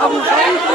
Abu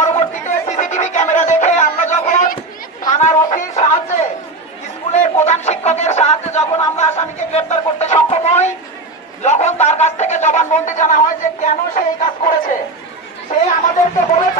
পরবর্তীতে CCTV camera দেখে আমরা যখন থানার অফিস সাহায্যে, স্কুলের প্রধান শিক্ষকের সাহায্যে যখন আমরা আসামিকে গ্রেপ্তার করতে সক্ষম হই, যখন তার কাছ থেকে জবানবন্দি জানা হয় যে কেন সে এই কাজ করেছে, সে আমাদেরকে বলেছে